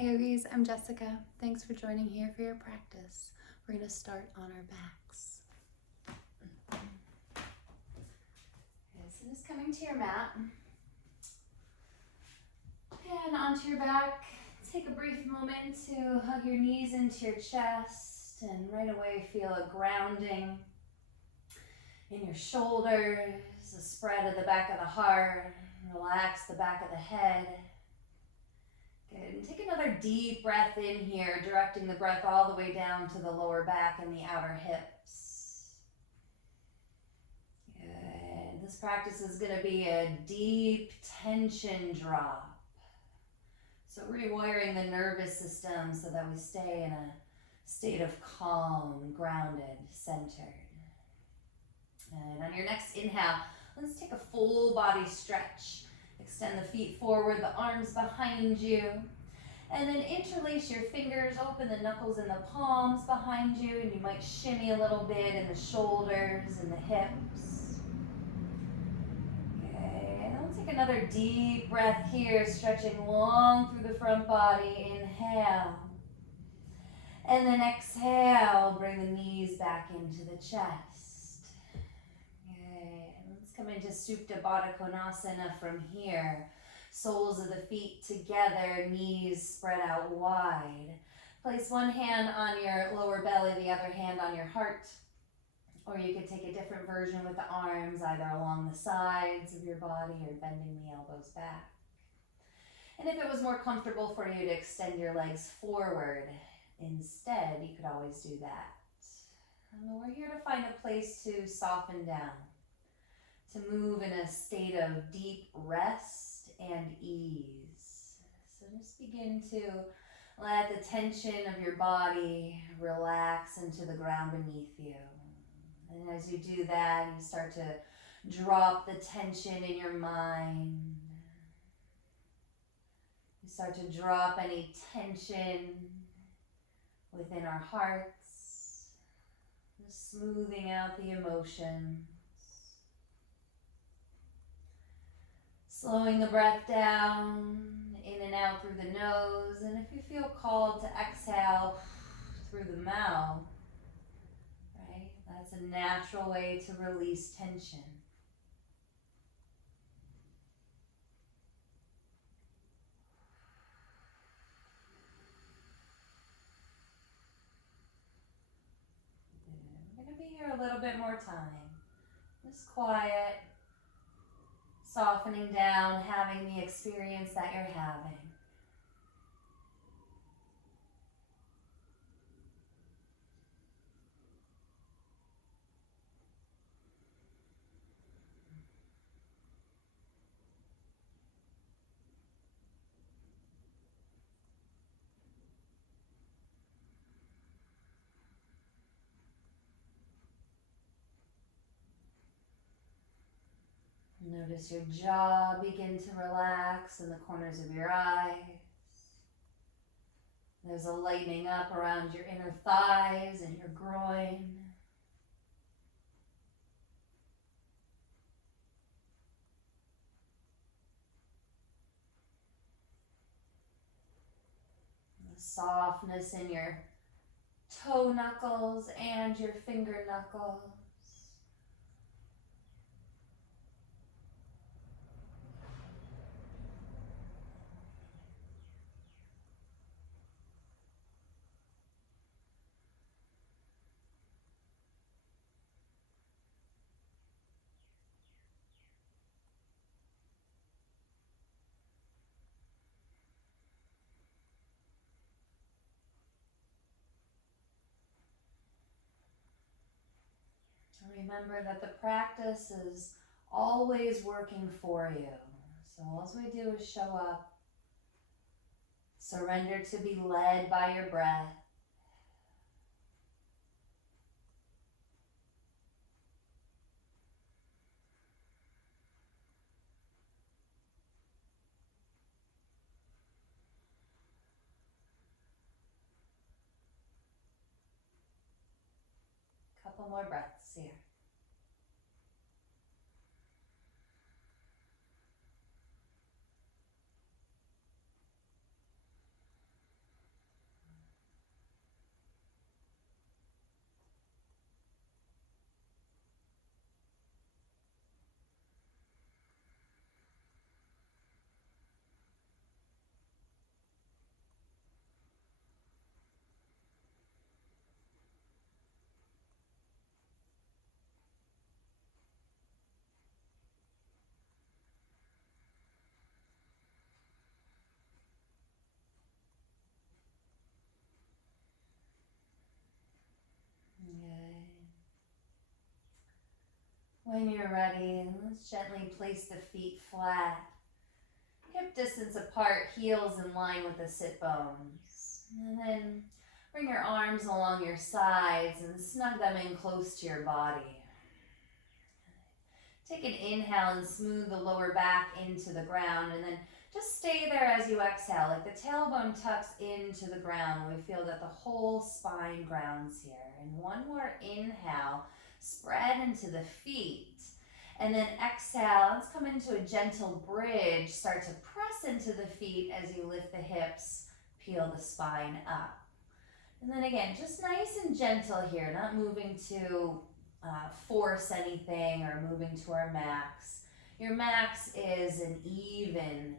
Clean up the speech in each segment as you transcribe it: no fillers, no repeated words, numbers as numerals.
Hey Aries, I'm Jessica. Thanks for joining here for your practice. We're going to start on our backs. Okay, so just coming to your mat. And onto your back. Take a brief moment to hug your knees into your chest and right away feel a grounding in your shoulders, a spread of the back of the heart. Relax the back of the head. Good, and take another deep breath in here, directing the breath all the way down to the lower back and the outer hips. Good, this practice is going to be a deep tension drop. So rewiring the nervous system so that we stay in a state of calm, grounded, centered. And on your next inhale, let's take a full body stretch. Extend the feet forward, the arms behind you. And then interlace your fingers, open the knuckles and the palms behind you, and you might shimmy a little bit in the shoulders and the hips. Okay, and then we'll take another deep breath here, stretching long through the front body. Inhale. And then exhale, bring the knees back into the chest. Okay, let's come into Supta Baddha Konasana from here. Soles of the feet together, knees spread out wide. Place one hand on your lower belly, the other hand on your heart. Or you could take a different version with the arms, either along the sides of your body or bending the elbows back. And if it was more comfortable for you to extend your legs forward instead, you could always do that. And we're here to find a place to soften down, to move in a state of deep rest and ease. So just begin to let the tension of your body relax into the ground beneath you. And as you do that, you start to drop the tension in your mind. You start to drop any tension within our hearts, just smoothing out the emotions. Slowing the breath down, in and out through the nose, and if you feel called to exhale through the mouth, right, that's a natural way to release tension. We're going to be here a little bit more time. Just quiet. Softening down, having the experience that you're having. Notice your jaw begin to relax in the corners of your eyes. There's a lightening up around your inner thighs and your groin. The softness in your toe knuckles and your finger knuckles. Remember that the practice is always working for you. So all we do is show up, surrender to be led by your breath. Couple more breaths here. When you're ready, let's gently place the feet flat. Hip distance apart, heels in line with the sit bones. And then bring your arms along your sides and snug them in close to your body. Take an inhale and smooth the lower back into the ground, and then just stay there as you exhale, like the tailbone tucks into the ground. We feel that the whole spine grounds here. And one more inhale, spread into the feet. And then exhale, let's come into a gentle bridge. Start to press into the feet as you lift the hips, peel the spine up. And then again, just nice and gentle here, not moving to force anything or moving to our max. Your max is an even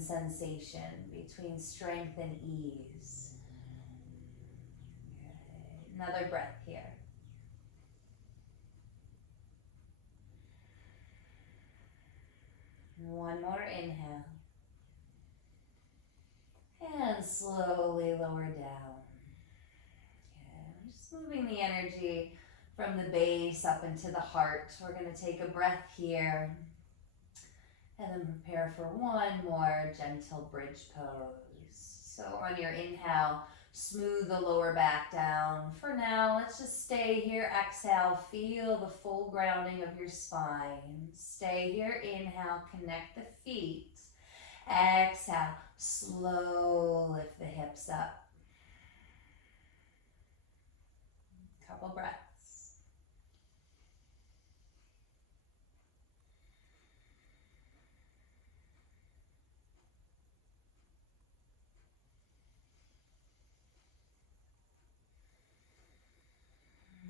sensation between strength and ease. Good. Another breath here. One more inhale. And slowly lower down. Good. Just moving the energy from the base up into the heart. We're going to take a breath here. And then prepare for one more gentle bridge pose. So on your inhale, smooth the lower back down. For now, let's just stay here. Exhale, feel the full grounding of your spine. Stay here, inhale, connect the feet. Exhale, slow lift the hips up. Couple breaths.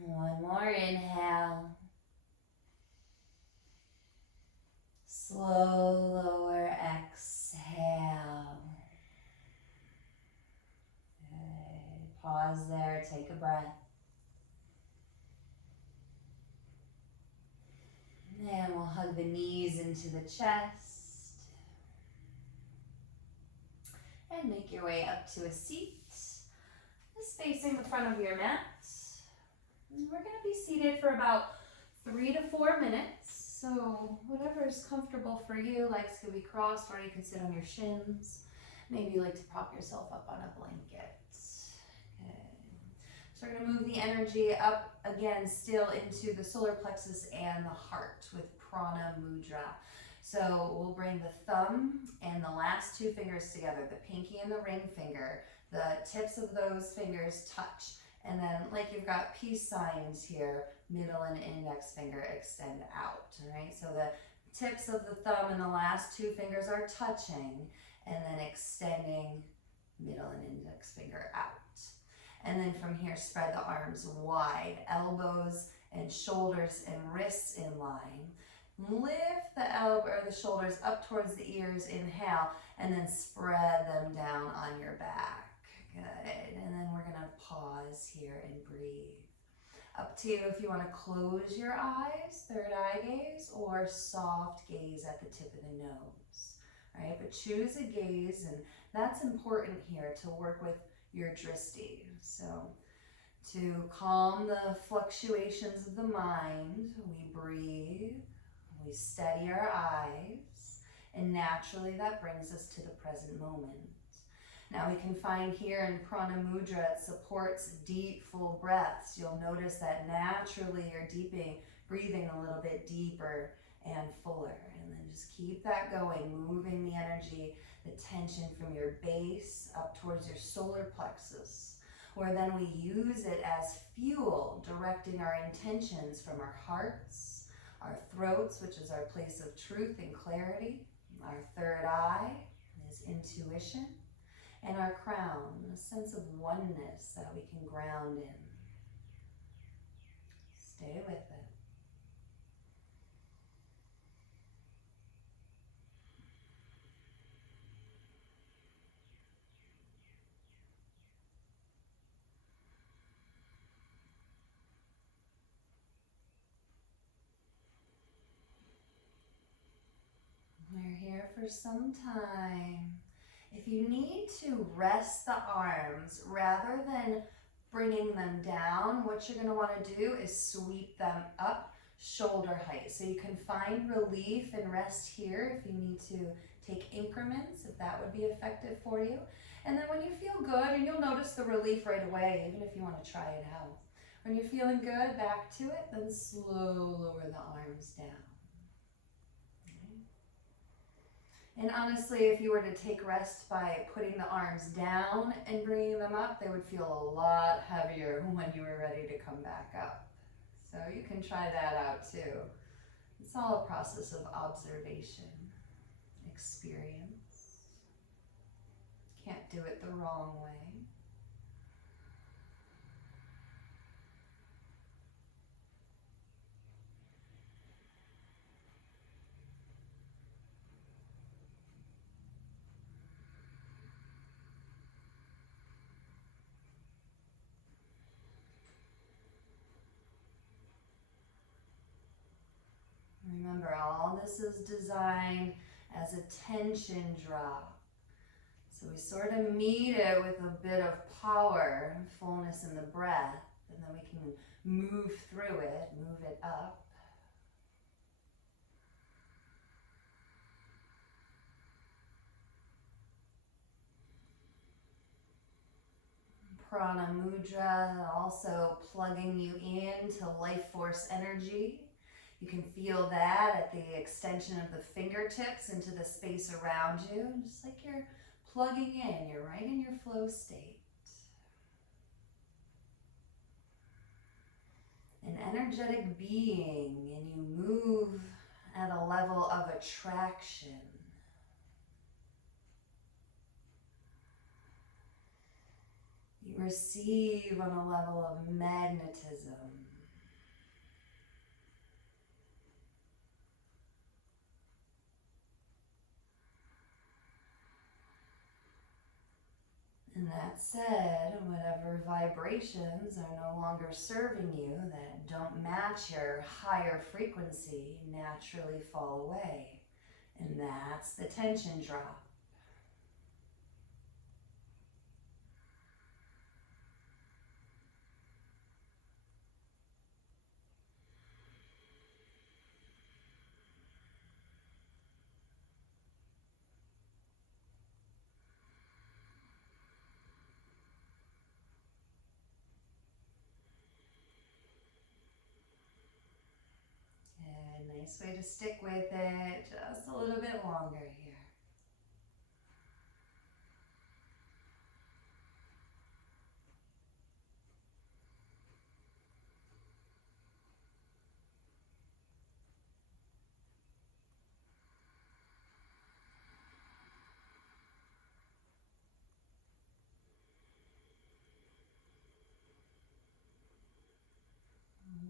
One more inhale. Slow lower exhale. Good. Pause there, take a breath. And we'll hug the knees into the chest. And make your way up to a seat. Just facing the front of your mat. And we're going to be seated for about 3 to 4 minutes. So whatever is comfortable for you. Legs can be crossed or you can sit on your shins. Maybe you like to prop yourself up on a blanket. So we're going to move the energy up again, still into the solar plexus and the heart with prana mudra. So we'll bring the thumb and the last 2 fingers together, the pinky and the ring finger. The tips of those fingers touch. And then like you've got peace signs here, middle and index finger extend out. All right, so the tips of the thumb and the last 2 fingers are touching and then extending middle and index finger out. And then from here, spread the arms wide, elbows and shoulders and wrists in line. Lift the elbow or the shoulders up towards the ears, inhale, and then spread them down on your back. Good. And then we're going to pause here and breathe. Up to you if you want to close your eyes, third eye gaze, or soft gaze at the tip of the nose. All right, but choose a gaze, and that's important here to work with your drishti. So to calm the fluctuations of the mind, we breathe, we steady our eyes, and naturally that brings us to the present moment. Now we can find here in prana mudra, it supports deep, full breaths. You'll notice that naturally you're breathing a little bit deeper and fuller. And then just keep that going, moving the energy, the tension from your base up towards your solar plexus, where then we use it as fuel, directing our intentions from our hearts, our throats, which is our place of truth and clarity. Our third eye is intuition. And our crown, a sense of oneness that we can ground in. Stay with it. We're here for some time. If you need to rest the arms rather than bringing them down, what you're going to want to do is sweep them up shoulder height. So you can find relief and rest here if you need to take increments, if that would be effective for you. And then when you feel good, and you'll notice the relief right away, even if you want to try it out. When you're feeling good, back to it, then slow lower the arms down. And honestly, if you were to take rest by putting the arms down and bringing them up, they would feel a lot heavier when you were ready to come back up. So you can try that out too. It's all a process of observation, experience. Can't do it the wrong way. Remember, all this is designed as a tension drop. So we sort of meet it with a bit of power and fullness in the breath, and then we can move through it, move it up. Prana Mudra, also plugging you into life force energy. You can feel that at the extension of the fingertips into the space around you. Just like you're plugging in, you're right in your flow state. An energetic being, and you move at a level of attraction. You receive on a level of magnetism. And that said, whatever vibrations are no longer serving you, that don't match your higher frequency, naturally fall away. And that's the tension drop. Nice way to stick with it, just a little bit longer here.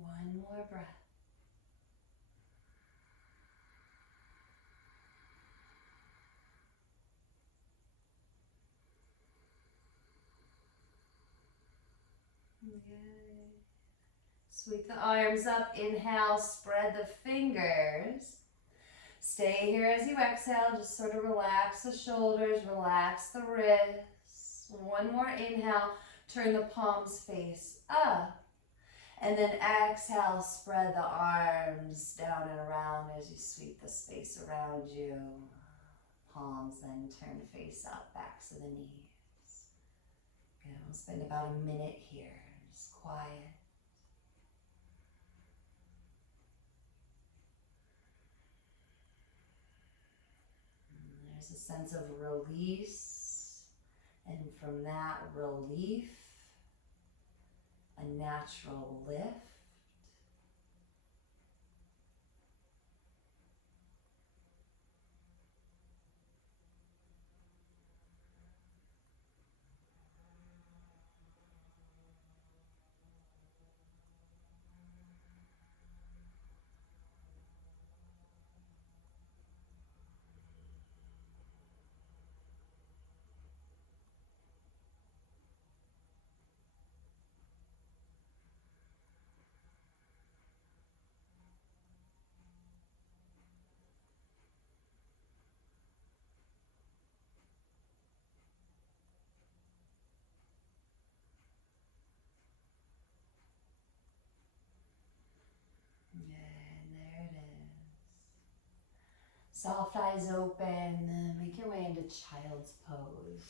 One more breath. Good. Sweep the arms up, inhale, spread the fingers. Stay here as you exhale, just sort of relax the shoulders, relax the wrists. One more inhale, turn the palms face up. And then exhale, spread the arms down and around as you sweep the space around you. Palms then turn face up, backs of the knees. Good, we'll spend about a minute here, just quiet. There's a sense of release, and from that relief, a natural lift. Soft eyes open. Make your way into child's pose.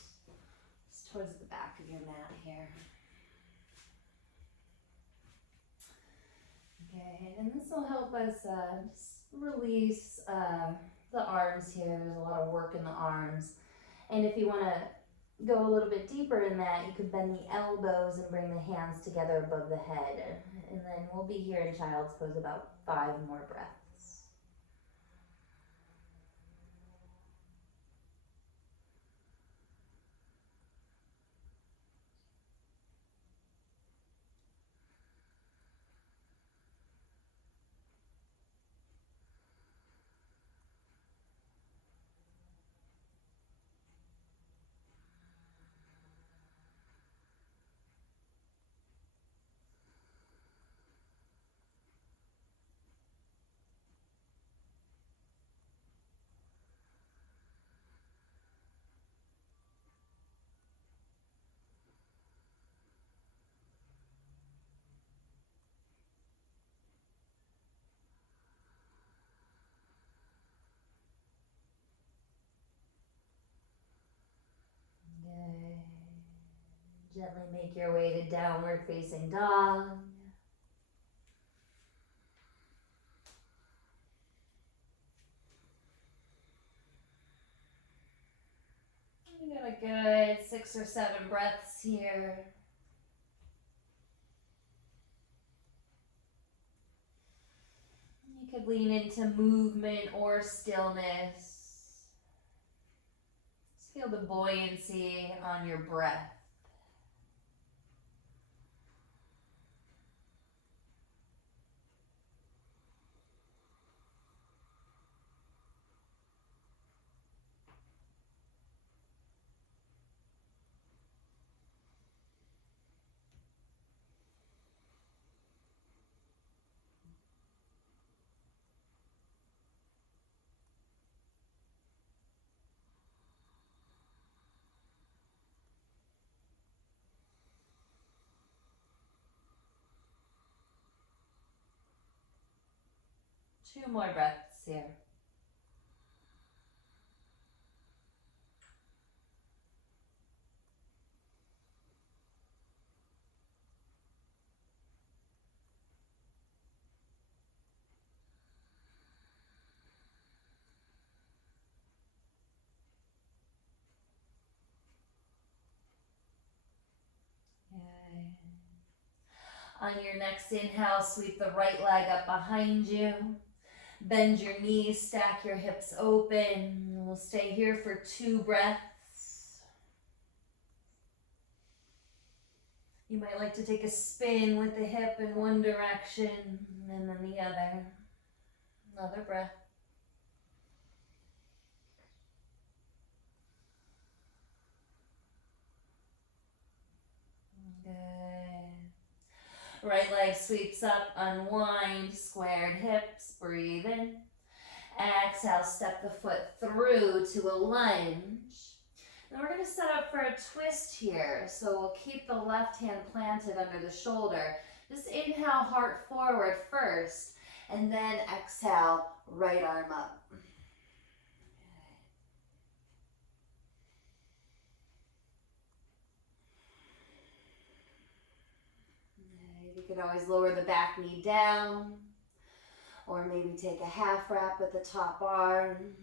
Just towards the back of your mat here. Okay, and this will help us just release the arms here. There's a lot of work in the arms. And if you want to go a little bit deeper in that, you could bend the elbows and bring the hands together above the head. And then we'll be here in child's pose about 5 more breaths. Gently make your way to downward facing dog. You got a good 6 or 7 breaths here. You could lean into movement or stillness. Just feel the buoyancy on your breath. Two more breaths here. Okay. On your next inhale, sweep the right leg up behind you. Bend your knees, stack your hips open. We'll stay here for 2 breaths. You might like to take a spin with the hip in one direction and then the other. Another breath. Good. Right leg sweeps up, unwind, squared hips, breathe in. Exhale, step the foot through to a lunge. Then we're going to set up for a twist here. So we'll keep the left hand planted under the shoulder. Just inhale, heart forward first, and then exhale, right arm up. You could always lower the back knee down, or maybe take a half wrap with the top arm.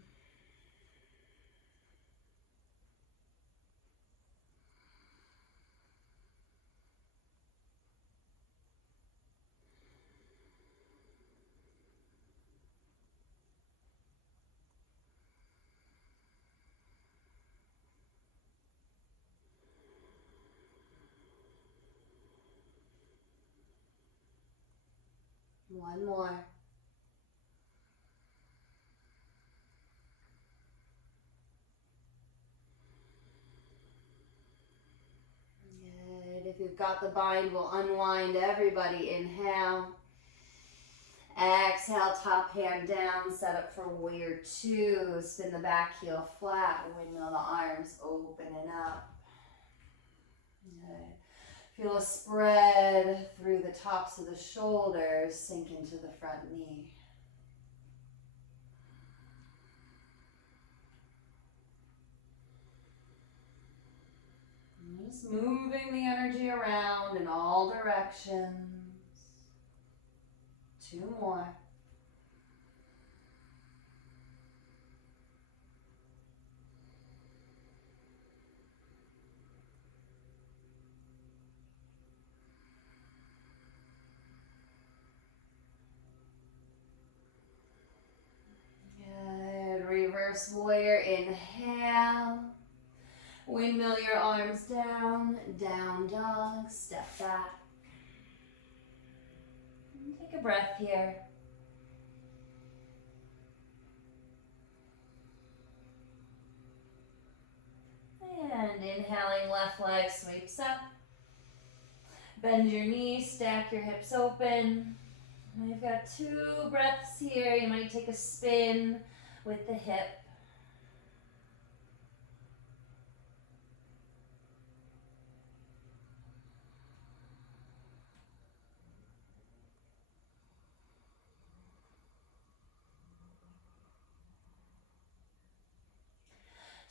One more. Good. If you've got the bind, we'll unwind everybody. Inhale. Exhale, top hand down, set up for warrior 2. Spin the back heel flat, windmill the arms open and up. Good. Feel a spread through the tops of the shoulders, sink into the front knee. Just moving the energy around in all directions. 2 more. Good. Reverse warrior. Inhale. Windmill your arms down. Down dog. Step back. And take a breath here. And inhaling, left leg sweeps up. Bend your knees, stack your hips open. We've got 2 breaths here. You might take a spin with the hip.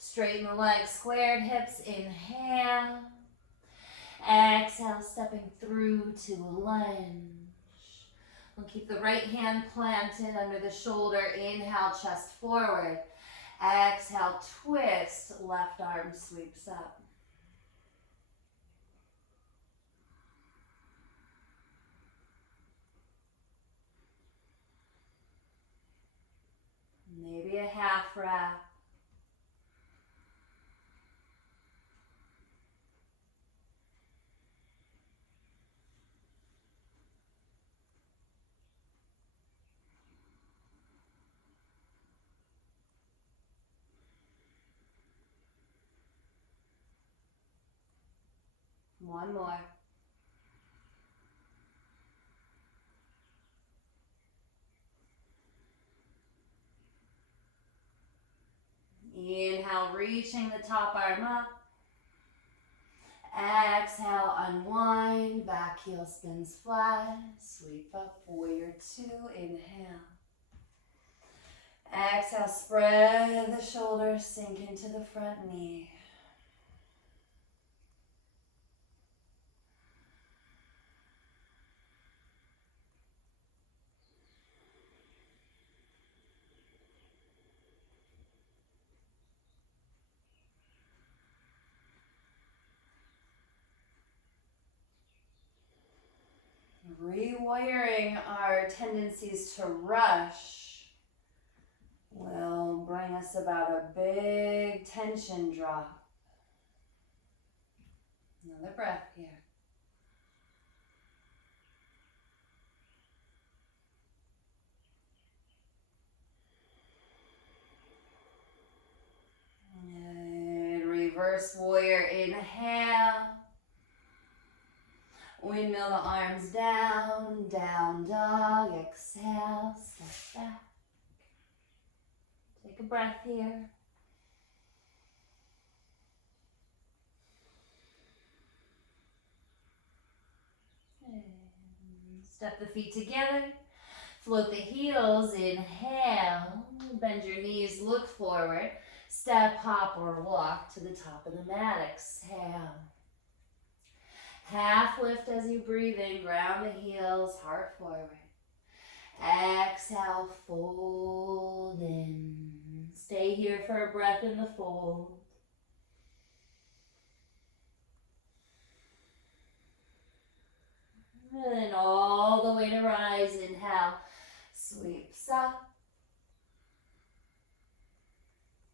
Straighten the legs, squared hips, inhale. Exhale, stepping through to lunge. We'll keep the right hand planted under the shoulder. Inhale, chest forward. Exhale, twist, left arm sweeps up. Maybe a half wrap. One more. Inhale, reaching the top arm up. Exhale, unwind, back heel spins flat, sweep up, warrior 2, inhale. Exhale, spread the shoulders, sink into the front knee. Rewiring our tendencies to rush will bring us about a big tension drop. Another breath here. And reverse warrior, inhale. Windmill the arms down, down dog, exhale, step back. Take a breath here. And step the feet together, float the heels, inhale, bend your knees, look forward, step, hop, or walk to the top of the mat, exhale. Half lift as you breathe in, ground the heels, heart forward. Exhale, fold in. Stay here for a breath in the fold. And then all the way to rise, inhale, sweeps up.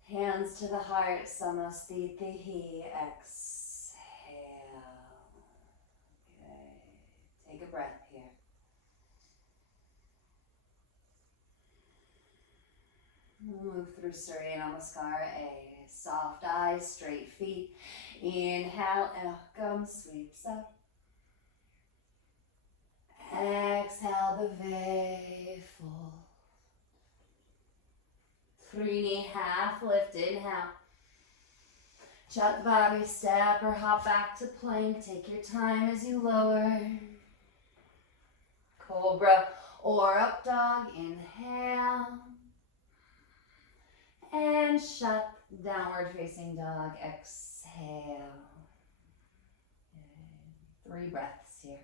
Hands to the heart, Samastitihi, exhale. Okay, take a breath here. Move through Surya Namaskar, A. Soft eyes, straight feet. Inhale, Ekam sweeps up. Exhale, the V, fold. Trini, half lift, inhale. Chatvari, step or hop back to plank. Take your time as you lower. Cobra or up dog, inhale. And shut, downward facing dog, exhale. 3 breaths here.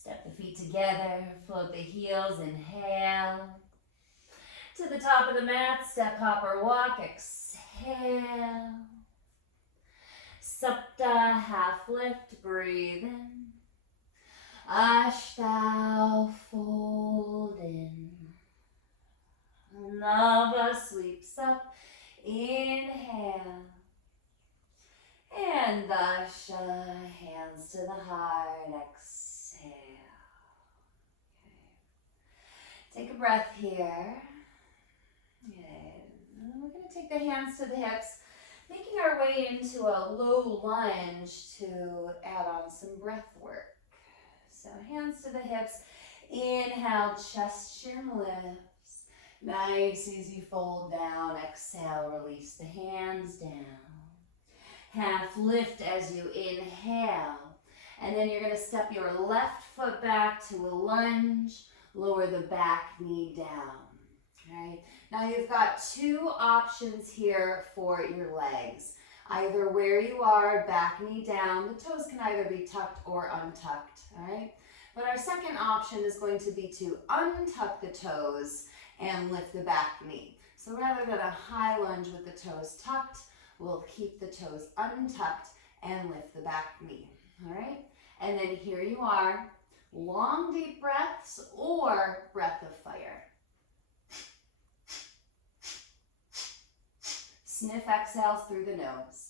Step the feet together, float the heels, inhale. To the top of the mat, step, hop, or walk, exhale. Supta, half lift, breathe in. Ashtau, fold in. Nava sweeps up, inhale. And Dasha, hands to the heart, exhale. Okay. Take a breath here. Okay. And then we're going to take the hands to the hips, making our way into a low lunge to add on some breath work. So hands to the hips, inhale, chest, chin lifts. Nice, easy fold down, exhale, release the hands down. Half lift as you inhale. And then you're going to step your left foot back to a lunge, lower the back knee down. Okay? Now you've got 2 options here for your legs. Either where you are, back knee down. The toes can either be tucked or untucked. All right? But our second option is going to be to untuck the toes and lift the back knee. So rather than a high lunge with the toes tucked, we'll keep the toes untucked and lift the back knee. All right? And then here you are. Long, deep breaths or breath of fire. Sniff exhales through the nose.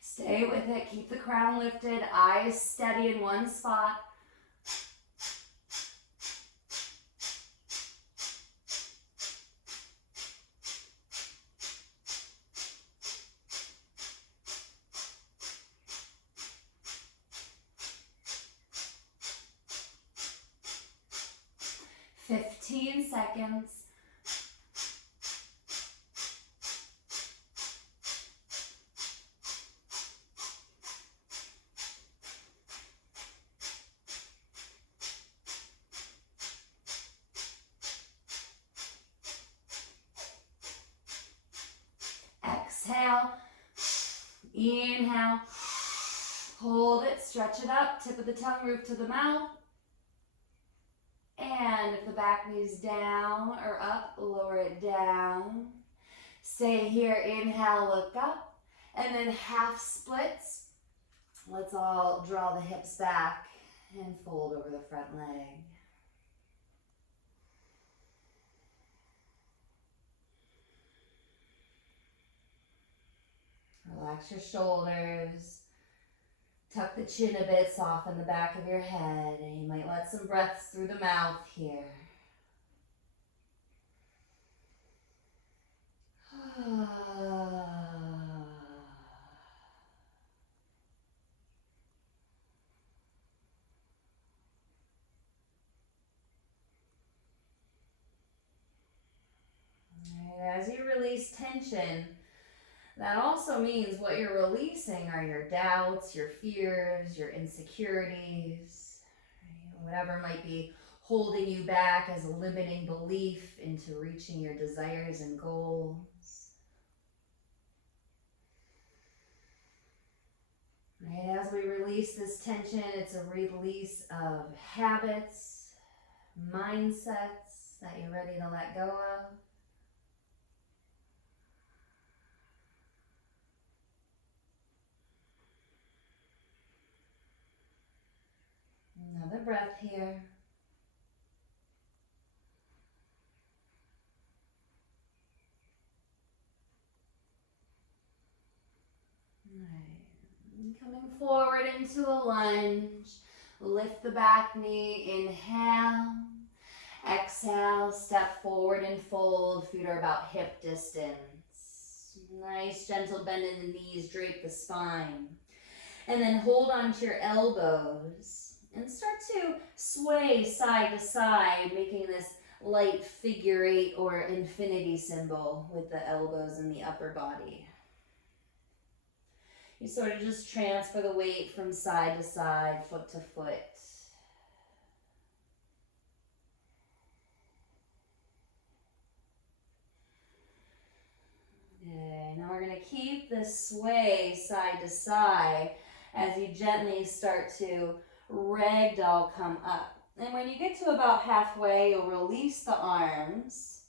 Stay with it. Keep the crown lifted, eyes steady in one spot. Fifteen seconds. Exhale, inhale, hold it, stretch it up, tip of the tongue, roof to the mouth. And if the back knee's down or up, lower it down. Stay here, inhale, look up. And then half splits. Let's all draw the hips back and fold over the front leg. Relax your shoulders. Tuck the chin a bit, soften the back of your head, and you might let some breaths through the mouth here. As you release tension, that also means what you're releasing are your doubts, your fears, your insecurities, whatever might be holding you back as a limiting belief into reaching your desires and goals. Right, as we release this tension, it's a release of habits, mindsets that you're ready to let go of. Another breath here. Coming forward into a lunge. Lift the back knee, inhale. Exhale, step forward and fold. Feet are about hip distance. Nice gentle bend in the knees, drape the spine. And then hold onto your elbows and start to sway side to side, making this light figure eight or infinity symbol with the elbows and the upper body. You sort of just transfer the weight from side to side, foot to foot. Okay, now we're going to keep this sway side to side as you gently start to ragdoll come up. And when you get to about halfway, you'll release the arms.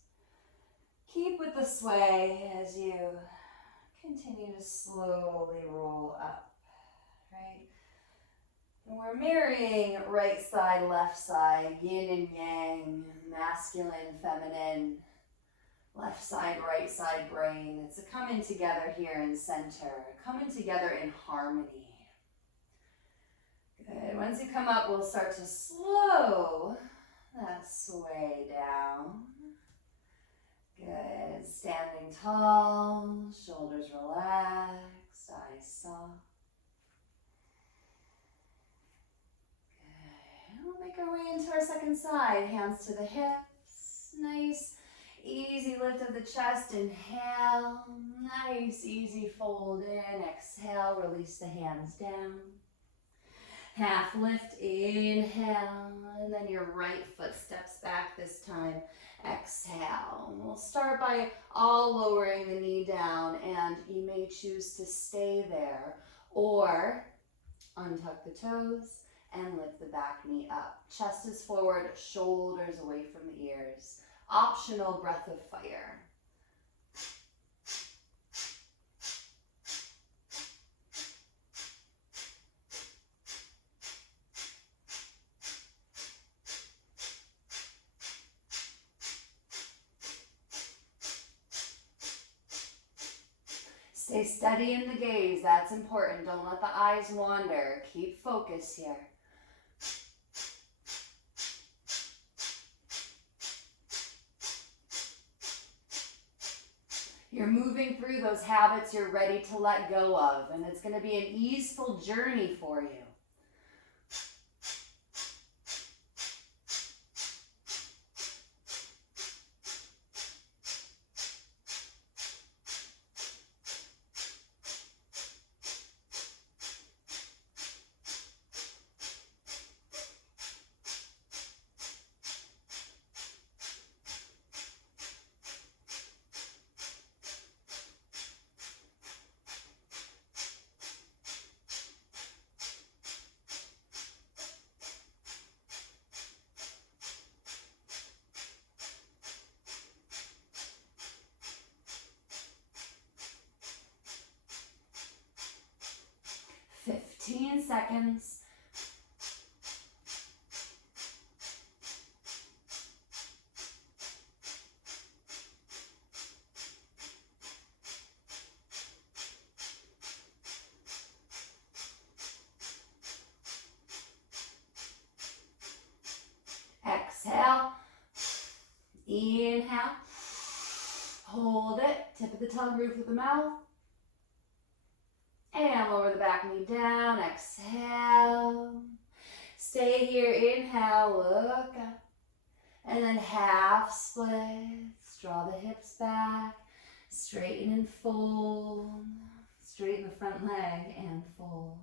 Keep with the sway as you continue to slowly roll up, right? And we're marrying right side, left side, yin and yang, masculine, feminine, left side, right side brain. It's a coming together here in center, coming together in harmony. Good. Once you come up, we'll start to slow that sway down. Good. Standing tall, shoulders relaxed, eyes soft. Good. We'll make our way into our second side. Hands to the hips. Nice, easy lift of the chest. Inhale. Nice, easy fold in. Exhale, release the hands down. Half lift, inhale, and then your right foot steps back this time. Exhale. We'll start by all lowering the knee down, and you may choose to stay there or untuck the toes and lift the back knee up. Chest is forward, shoulders away from the ears. Optional breath of fire. Stay steady in the gaze, that's important. Don't let the eyes wander. Keep focus here. You're moving through those habits you're ready to let go of, and it's going to be an easeful journey for you. Seconds. Exhale. Inhale. Hold it. Tip of the tongue, roof of the mouth. And lower the back knee down, exhale. Stay here, inhale, look up. And then half splits, draw the hips back, straighten and fold. Straighten the front leg and fold.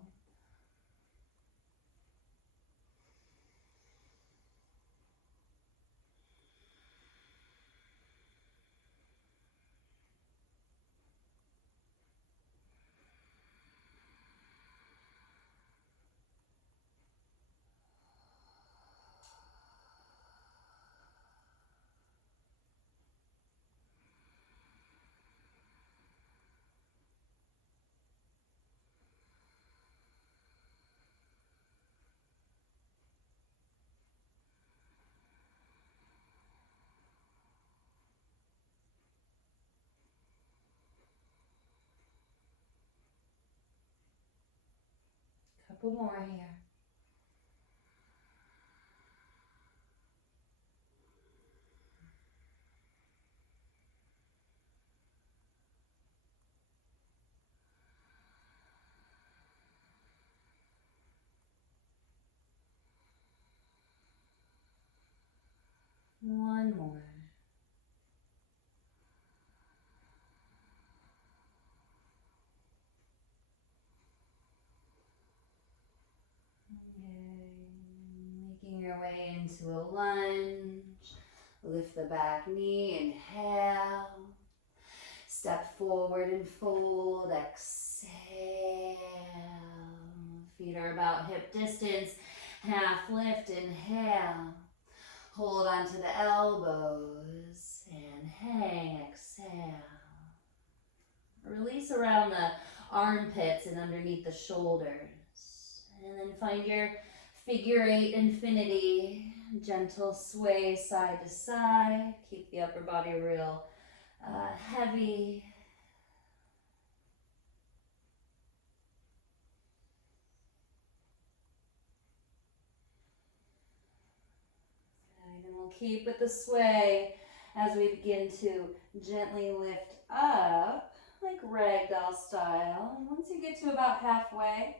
Couple more here. One more. Making your way into a lunge. Lift the back knee, inhale. Step forward and fold, exhale. Feet are about hip distance, half lift, inhale. Hold onto the elbows and hang, exhale. Release around the armpits and underneath the shoulders. And then find your figure eight infinity. Gentle sway side to side. Keep the upper body real heavy. And we'll keep with the sway as we begin to gently lift up, like ragdoll style. And once you get to about halfway,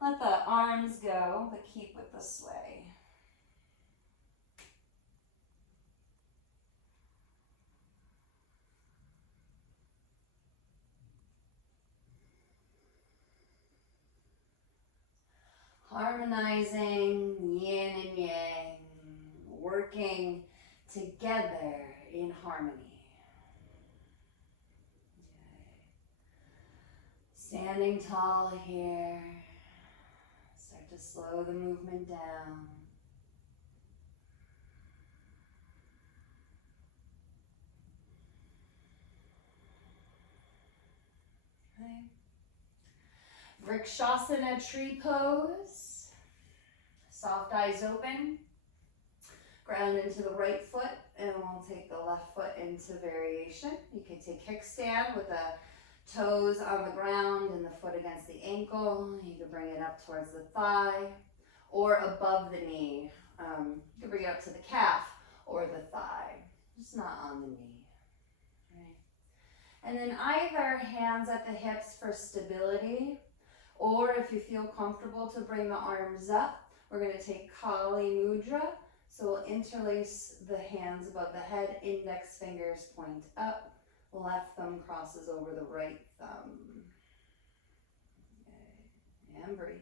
let the arms go, but keep with the sway. Harmonizing yin and yang, working together in harmony. Standing tall here. Start to slow the movement down. Okay. Vrikshasana tree pose. Soft eyes open. Ground into the right foot, and we'll take the left foot into variation. You can take kickstand with the toes on the ground and the foot against the ankle. You can bring it up towards the thigh or above the knee. You can bring it up to the calf or the thigh, just not on the knee. Right. And then either hands at the hips for stability, or if you feel comfortable to bring the arms up, we're going to take Kali Mudra. So we'll interlace the hands above the head, index fingers point up, left thumb crosses over the right thumb. Okay. And breathe.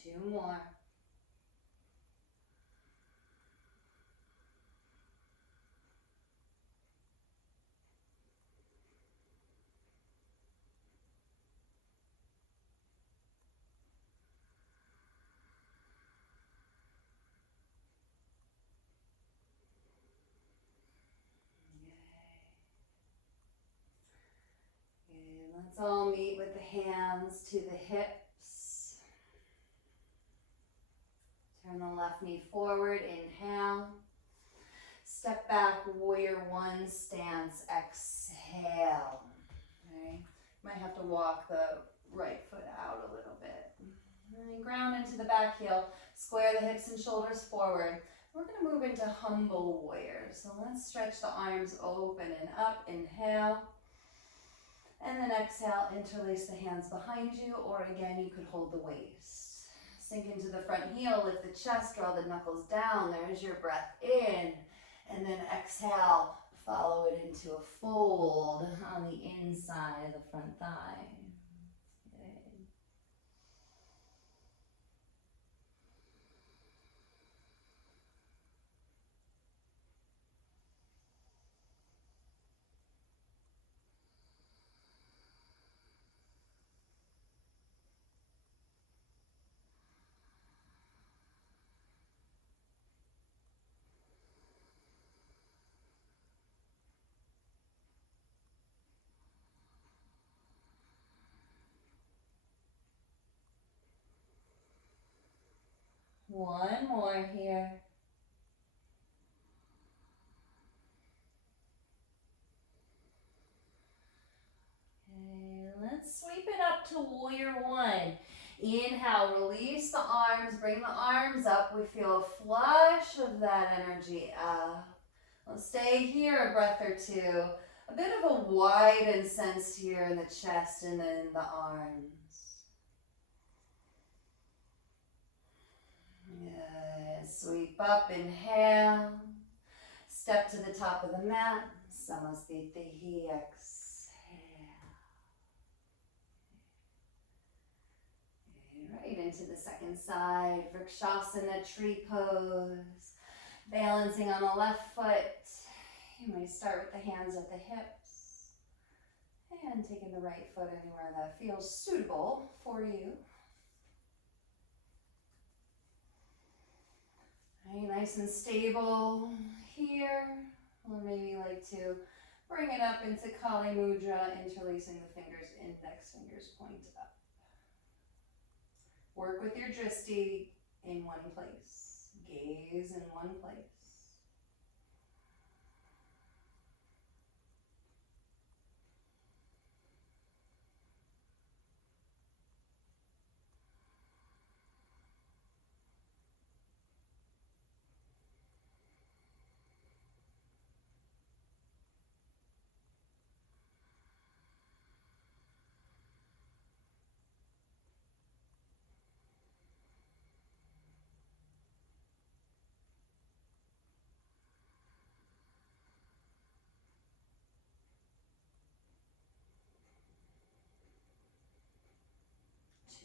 Two more. Okay, let's all meet with the hands to the hips. Turn the left knee forward, inhale. Step back, warrior one stance, exhale. Okay. Might have to walk the right foot out a little bit. And then ground into the back heel, square the hips and shoulders forward. We're going to move into humble warrior. So let's stretch the arms open and up, inhale. And then exhale, interlace the hands behind you, or again, you could hold the waist. Sink into the front heel, lift the chest, draw the knuckles down. There's your breath in. And then exhale, follow it into a fold on the inside of the front thigh. Good. One more here. Okay, let's sweep it up to warrior one. Inhale, release the arms, bring the arms up. We feel a flush of that energy up. Let's stay here a breath or two. A bit of a widen sense here in the chest and then the arms. Good. Sweep up, inhale. Step to the top of the mat. Samasthiti, exhale. Right into the second side, Vrikshasana, tree pose. Balancing on the left foot. You may start with the hands at the hips. And taking the right foot anywhere that feels suitable for you. Right, nice and stable here. Or maybe you like to bring it up into Kali Mudra, interlacing the fingers, index fingers point up. Work with your drishti in one place. Gaze in one place.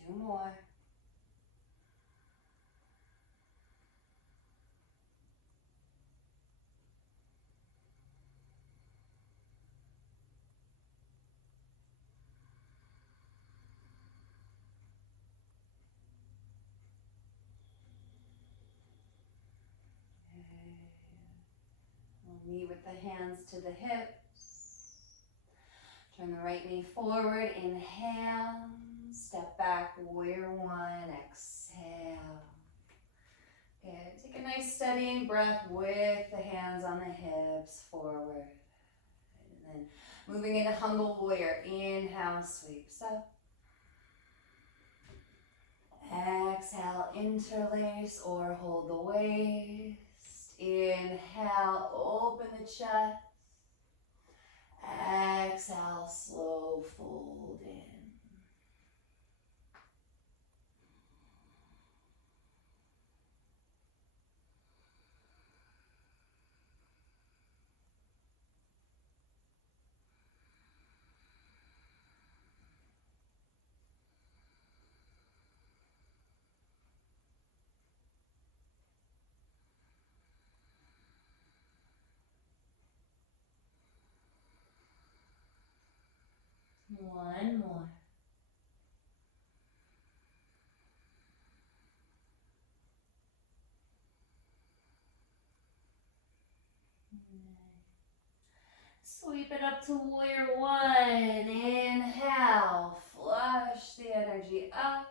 Two more. We'll meet with the hands to the hips. Turn the right knee forward, inhale. Step back, warrior one, exhale. Good. Take a nice steadying breath with the hands on the hips, forward. And then moving into humble warrior, inhale, sweeps up. Exhale, interlace or hold the waist. Inhale, open the chest. Exhale, slow fold in. One more. Sweep it up to warrior one. Inhale, flush the energy up.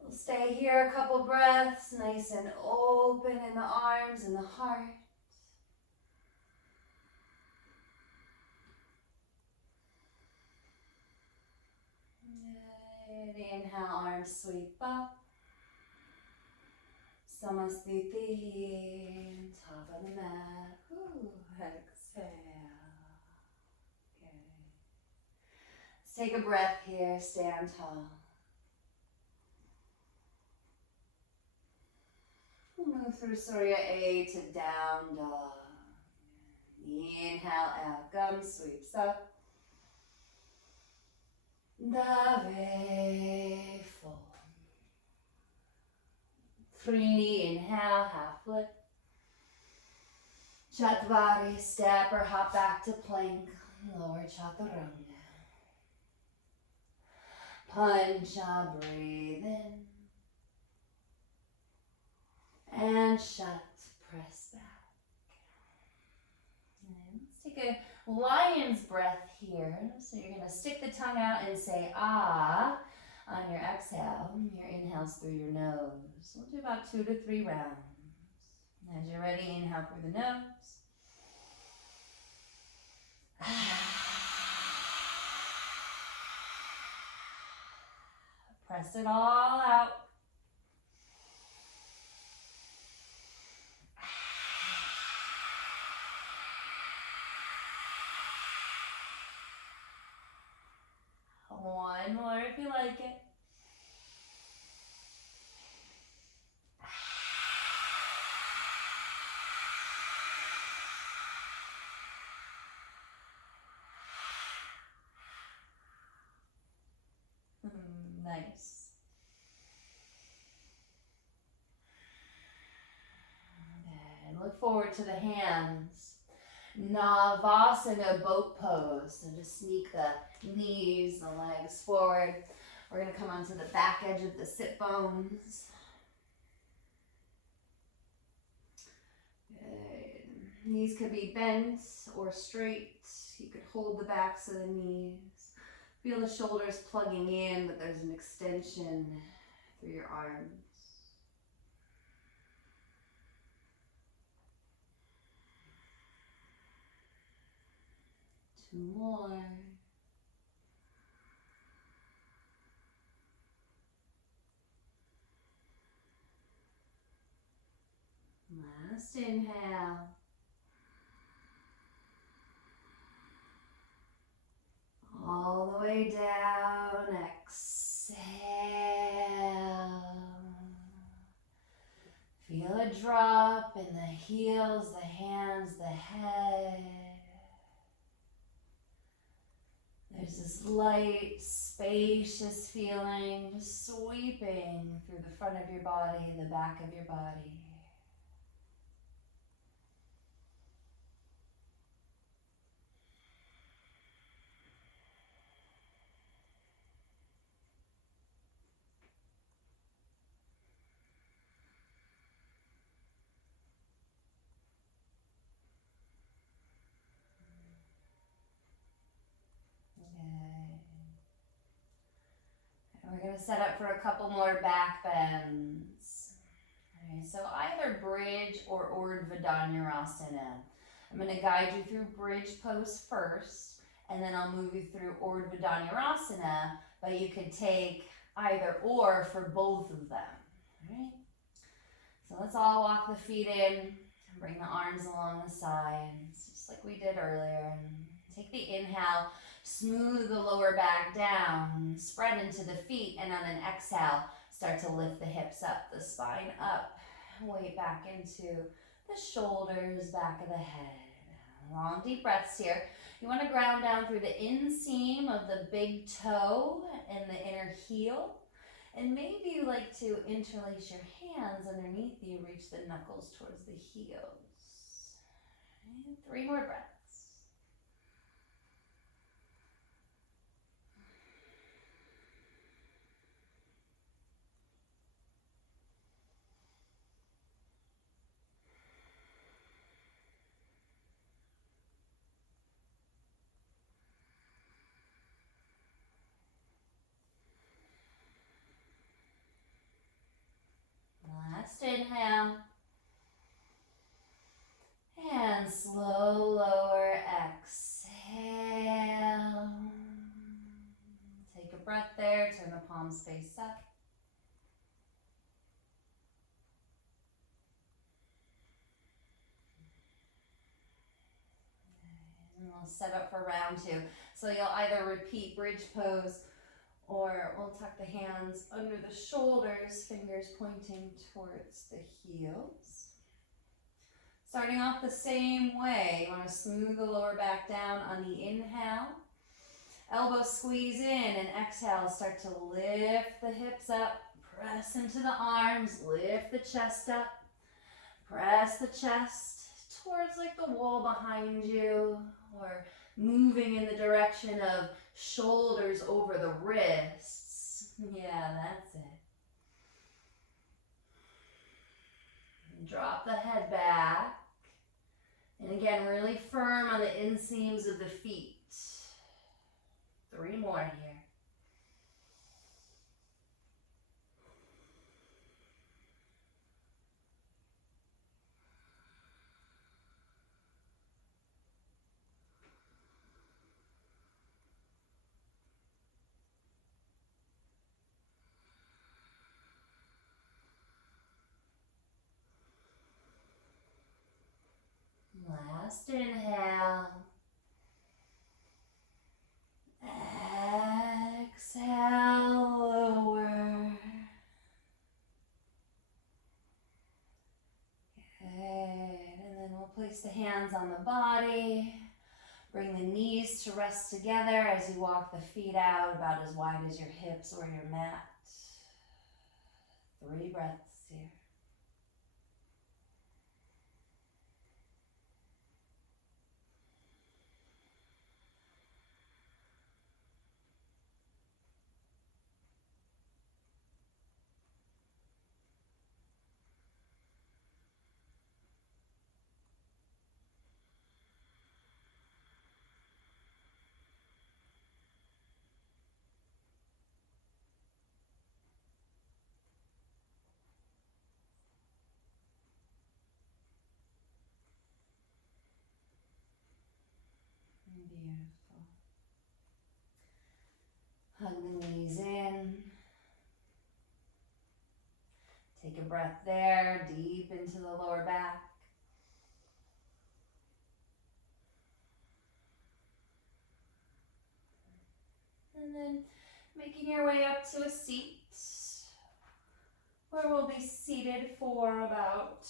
We'll stay here a couple breaths, nice and open in the arms and the heart. Good. Inhale, arms sweep up. Samasthiti, top of the mat. Ooh, exhale. Okay. Let's take a breath here, stand tall. We'll move through Surya A to down dog. Inhale out, gum sweeps up. Dave fold. Trini, inhale, half flip. Chatvari, step or hop back to plank. Lower chaturanga. Pancha, breathe in. And shut, press back. And let's take a lion's breath here. So you're going to stick the tongue out and say ah. On your exhale, your inhales through your nose. We'll do about 2 to 3 rounds. As you're ready, inhale through the nose. Press it all out. One more if you like it. Nice. And look forward to the hands. Navasana boat pose. So just sneak the knees, the legs forward. We're going to come onto the back edge of the sit bones. Good. Knees could be bent or straight. You could hold the backs of the knees. Feel the shoulders plugging in, but there's an extension through your arms. Two more. Last inhale. All the way down, exhale. Feel a drop in the heels, the hands, the head. There's this light, spacious feeling just sweeping through the front of your body and the back of your body. We're going to set up for a couple more back bends. Okay, so either bridge or Urdhva I'm going to guide you through bridge pose first, and then I'll move you through Urdhva, but you could take either or for both of them. All right? So let's all walk the feet in and bring the arms along the sides, just like we did earlier. And take the inhale. Smooth the lower back down, spread into the feet, and on an exhale, start to lift the hips up, the spine up, weight back into the shoulders, back of the head. Long, deep breaths here. You want to ground down through the inseam of the big toe and the inner heel, and maybe you like to interlace your hands underneath you, reach the knuckles towards the heels. And 3 more breaths. Last inhale. And slow lower exhale. Take a breath there, turn the palms face up. And we'll set up for round 2. So you'll either repeat bridge pose, or we'll tuck the hands under the shoulders, fingers pointing towards the heels. Starting off the same way, you want to smooth the lower back down on the inhale. Elbows squeeze in, and exhale, start to lift the hips up, press into the arms, lift the chest up, press the chest towards like the wall behind you, or moving in the direction of shoulders over the wrists. Yeah, that's it. And drop the head back. And again, really firm on the inseams of the feet. 3 more here. Last inhale. Exhale, lower. Good. And then we'll place the hands on the body. Bring the knees to rest together as you walk the feet out about as wide as your hips or your mat. 3 breaths here. Beautiful. Hug the knees in. Take a breath there, deep into the lower back. And then making your way up to a seat where we'll be seated for about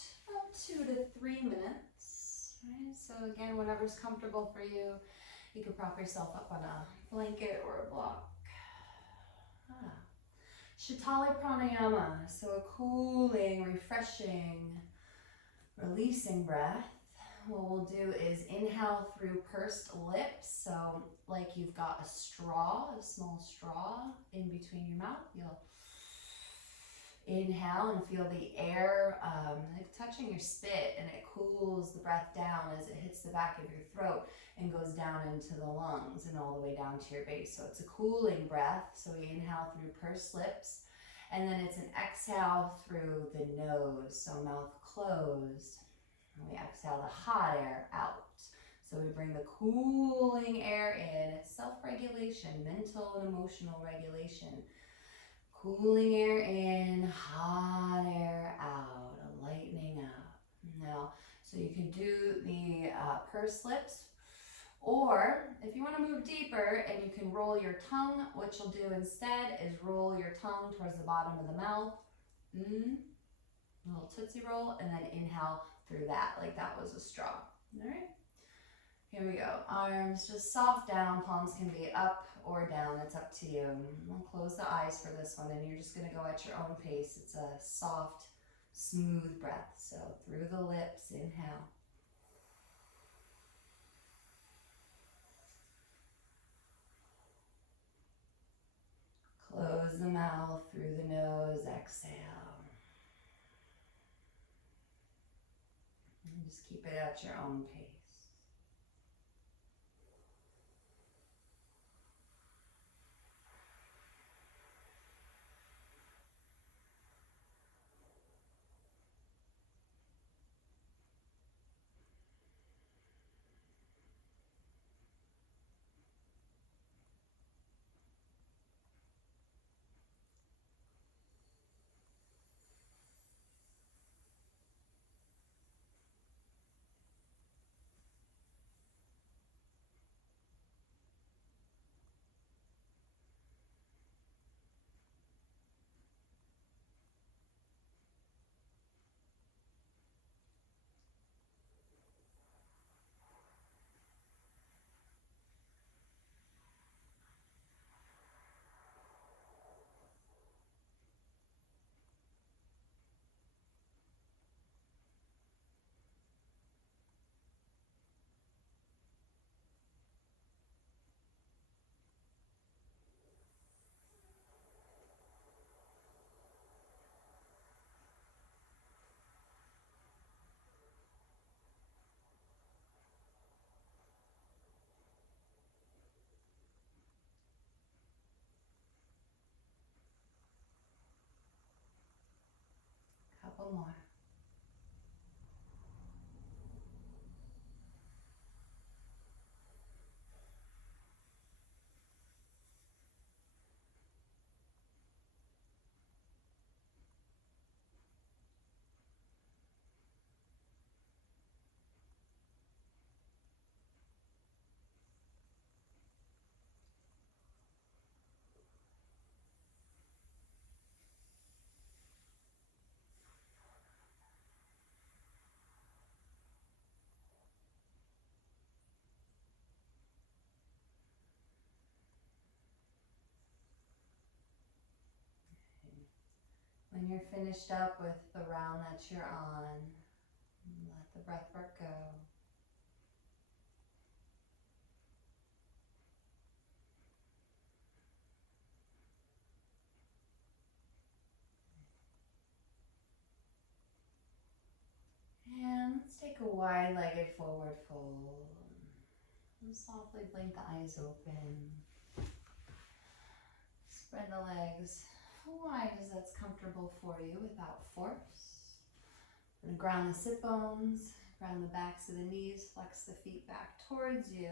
2 to 3 minutes. Right? So again, whatever's comfortable for you. You can prop yourself up on a blanket or a block. Shatali pranayama, so a cooling, refreshing, releasing breath. What we'll do is inhale through pursed lips, so like you've got a straw, a small straw in between your mouth. You'll inhale and feel the air like touching your spit, and it cools the breath down as it hits the back of your throat and goes down into the lungs and all the way down to your base. So it's a cooling breath. So we inhale through pursed lips, and then it's an exhale through the nose, so mouth closed. And we exhale the hot air out. So we bring the cooling air in. It's self-regulation, mental and emotional regulation. Cooling air in, hot air out, a lightening out. Now, so you can do the pursed lips, or if you want to move deeper and you can roll your tongue, what you'll do instead is roll your tongue towards the bottom of the mouth. A little tootsie roll, and then inhale through that like that was a straw. All right, here we go. Arms just soft down, palms can be up or down, it's up to you. We'll close the eyes for this one, and you're just going to go at your own pace. It's a soft, smooth breath. So through the lips, inhale. Close the mouth, through the nose, exhale. And just keep it at your own pace. Couple more. When you're finished up with the round that you're on, let the breath work go. And let's take a wide-legged forward fold. And softly blink the eyes open. Spread the legs wide as that's comfortable for you without force. And ground the sit bones, ground the backs of the knees, flex the feet back towards you.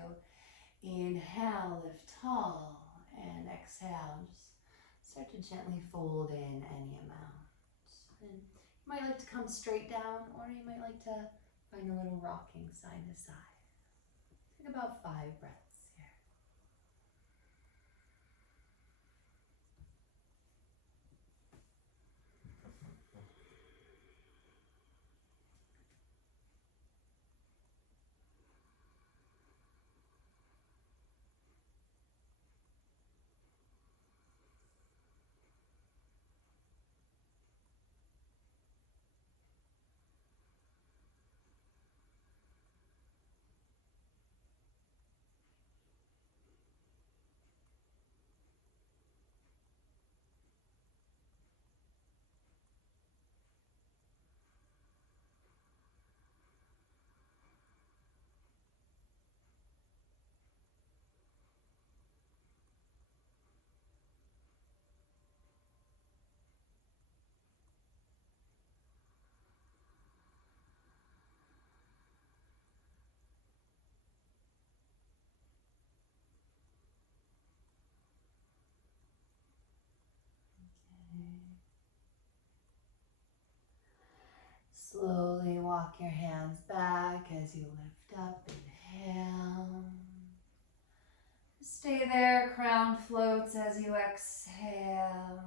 Inhale, lift tall, and exhale, just start to gently fold in any amount. And you might like to come straight down, or you might like to find a little rocking side to side. Take about 5 breaths. Slowly walk your hands back as you lift up. Inhale. Stay there, crown floats as you exhale.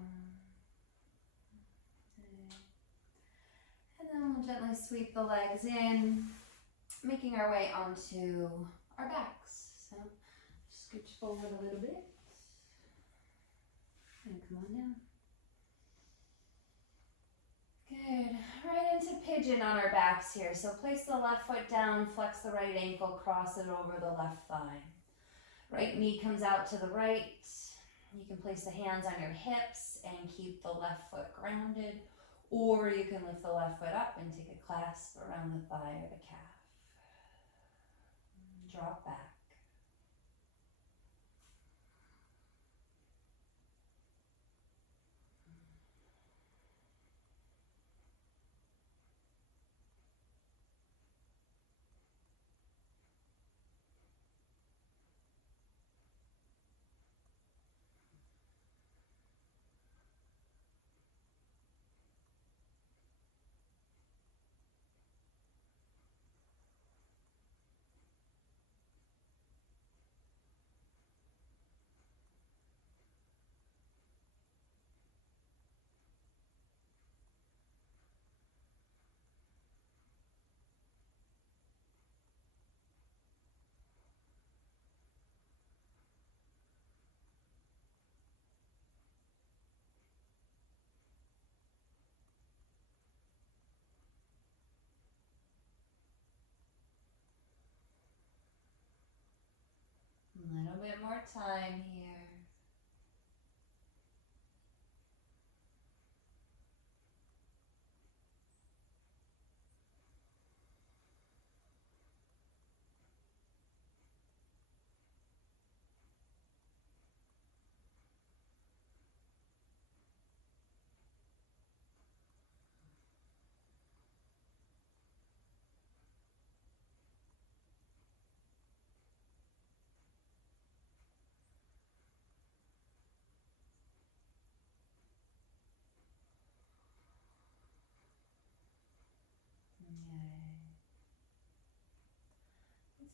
And then we'll gently sweep the legs in, making our way onto our backs. So scooch forward a little bit. And come on down. Good. Right into pigeon on our backs here. So place the left foot down, flex the right ankle, cross it over the left thigh. Right knee comes out to the right. You can place the hands on your hips and keep the left foot grounded, or you can lift the left foot up and take a clasp around the thigh or the calf. Drop back. A little bit more time here.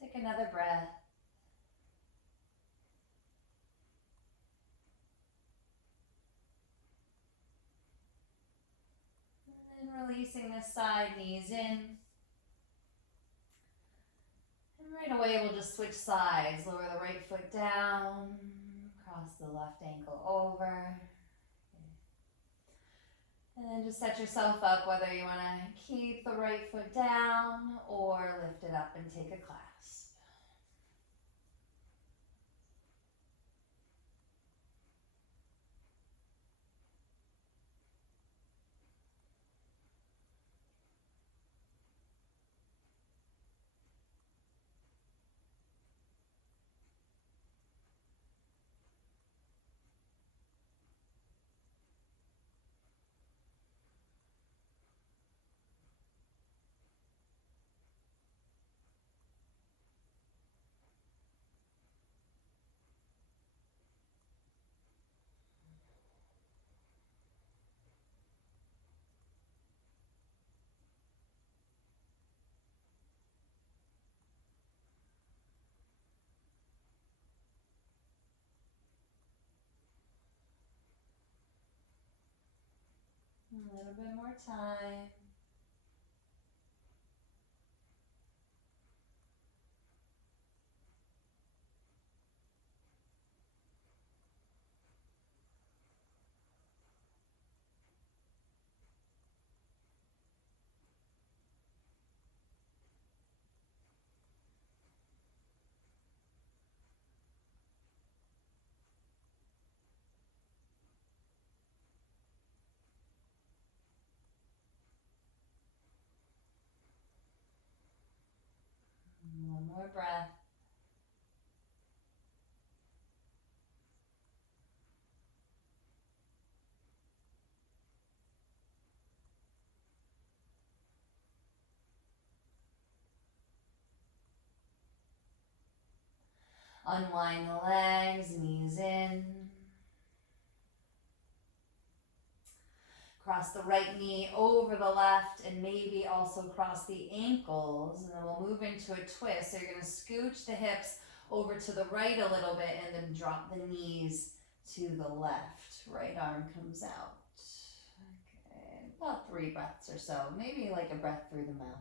Take another breath. And then releasing the side, knees in. And right away we'll just switch sides. Lower the right foot down, cross the left ankle over. And then just set yourself up whether you want to keep the right foot down or lift it up and take a clasp. A little bit more time. One more breath. Unwind the legs, knees in. Cross the right knee over the left and maybe also cross the ankles. And then we'll move into a twist. So you're going to scooch the hips over to the right a little bit and then drop the knees to the left. Right arm comes out. Okay, about 3 breaths or so. Maybe like a breath through the mouth.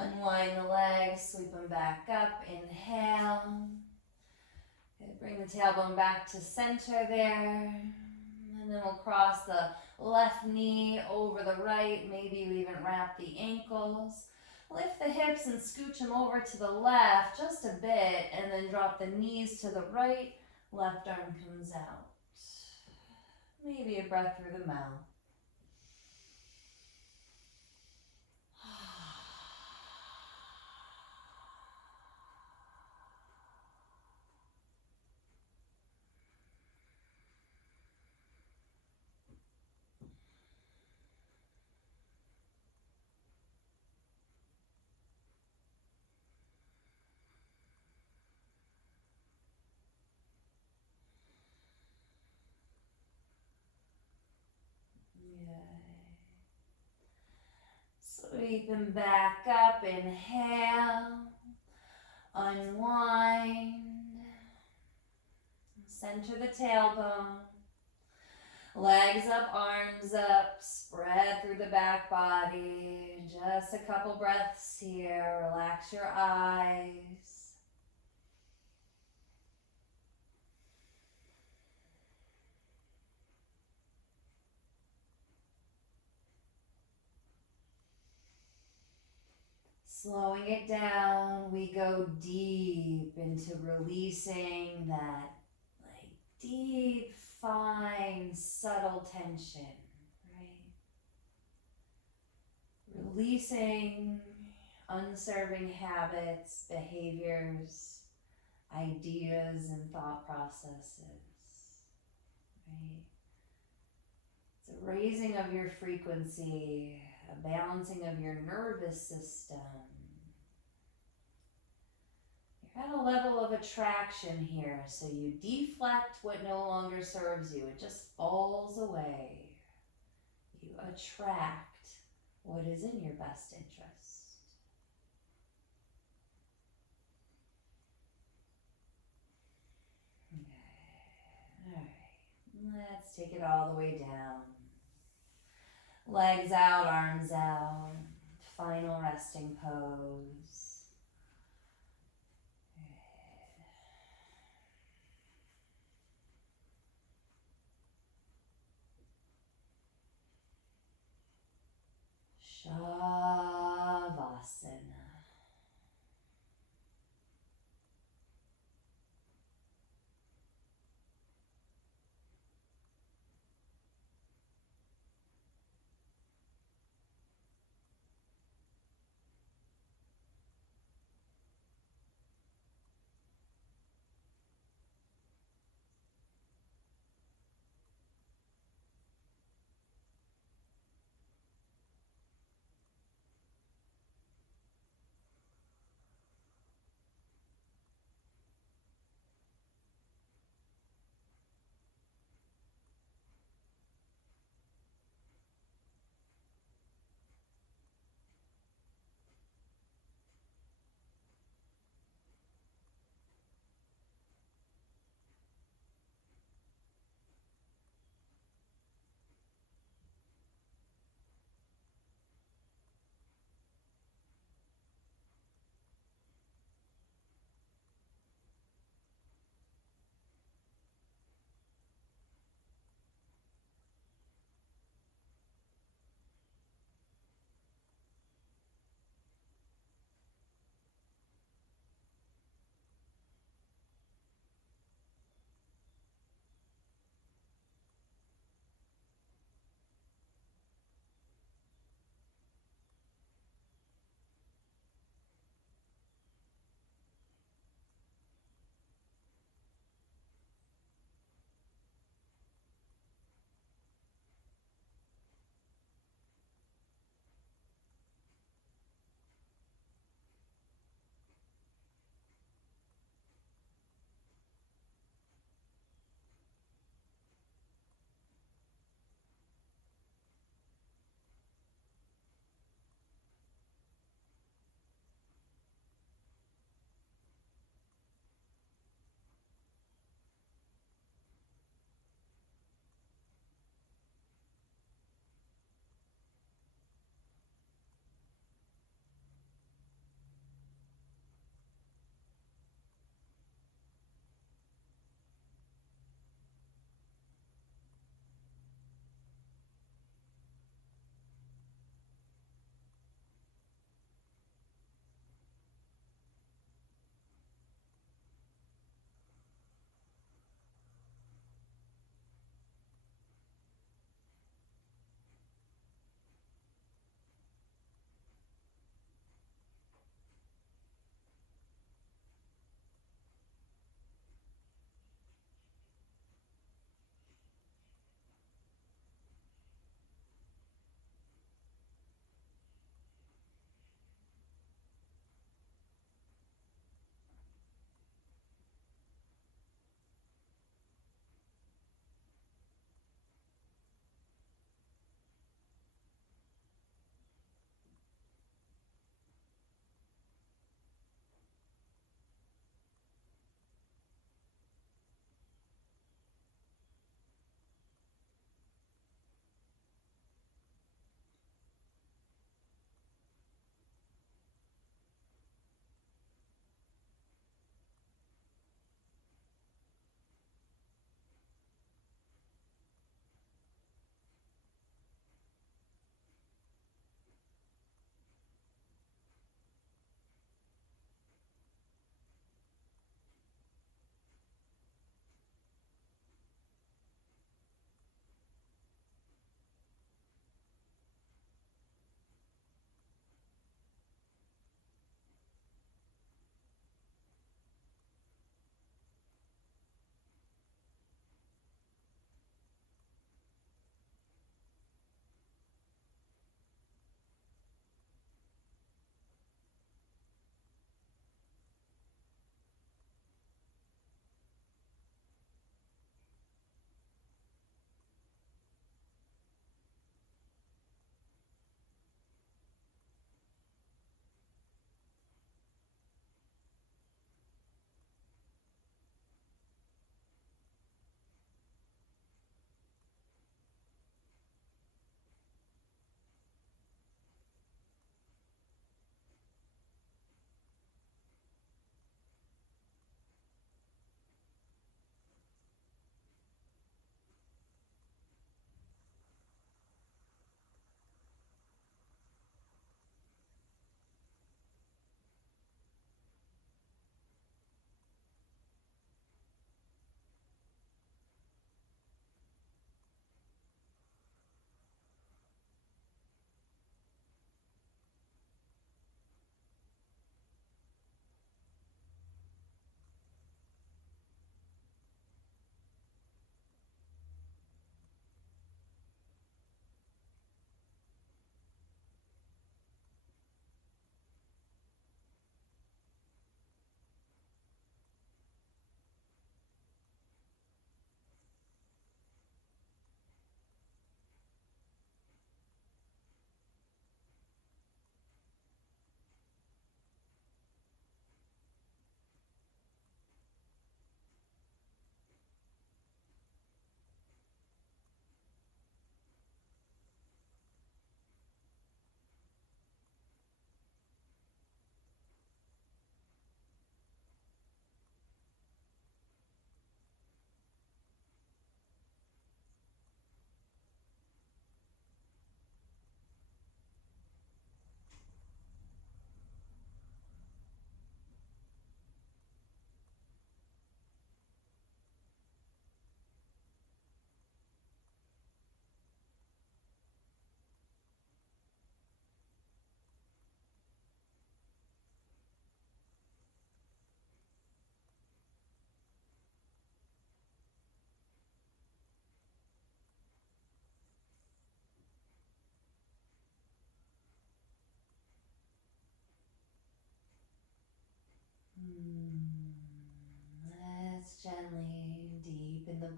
Unwind the legs, sweep them back up, inhale. Good. Bring the tailbone back to center there. And then we'll cross the left knee over the right. Maybe you even wrap the ankles. Lift the hips and scooch them over to the left just a bit, and then drop the knees to the right. Left arm comes out. Maybe a breath through the mouth. Sweep them back up, inhale, unwind, center the tailbone, legs up, arms up, spread through the back body, just a couple breaths here, relax your eyes. Slowing it down, we go deep into releasing that deep, fine, subtle tension, right? Releasing unserving habits, behaviors, ideas, and thought processes, right? It's a raising of your frequency, a balancing of your nervous system. You're at a level of attraction here, so you deflect what no longer serves you. It just falls away. You attract what is in your best interest. Okay. All right. Let's take it all the way down. Legs out, arms out. Final resting pose. Shavasana.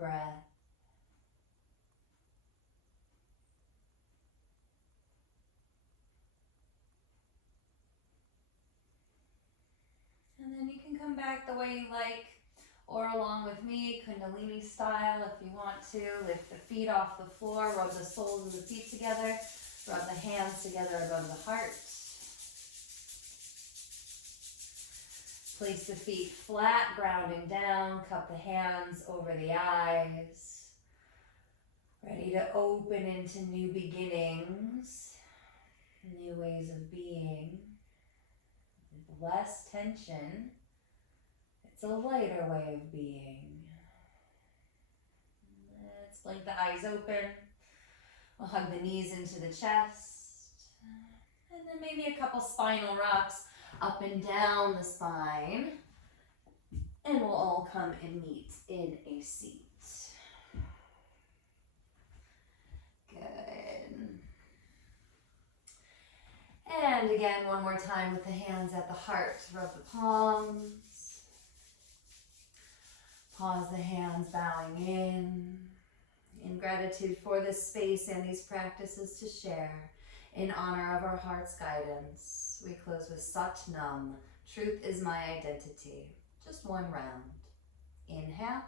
breath. And then you can come back the way you like, or along with me, Kundalini style if you want to. Lift the feet off the floor, rub the soles of the feet together, rub the hands together above the heart. Place the feet flat, grounding down, cup the hands over the eyes. Ready to open into new beginnings, new ways of being. With less tension, it's a lighter way of being. Let's blink the eyes open. We'll hug the knees into the chest. And then maybe a couple spinal rocks up and down the spine. And we'll all come and meet in a seat. Good. And again, one more time with the hands at the heart. Rub the palms. Pause the hands, bowing in gratitude for this space and these practices to share. In honor of our heart's guidance, we close with Sat Nam. Truth is my identity. Just one round. Inhale.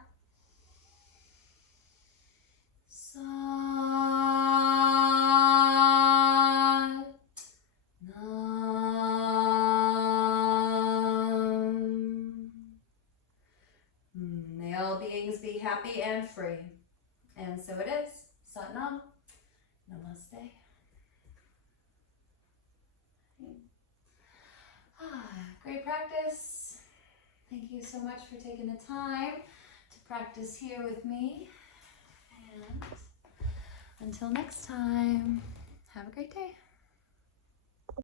Sat Nam. May all beings be happy and free. And so it is. Sat Nam. Namaste. Great practice. Thank you so much for taking the time to practice here with me. And until next time, have a great day.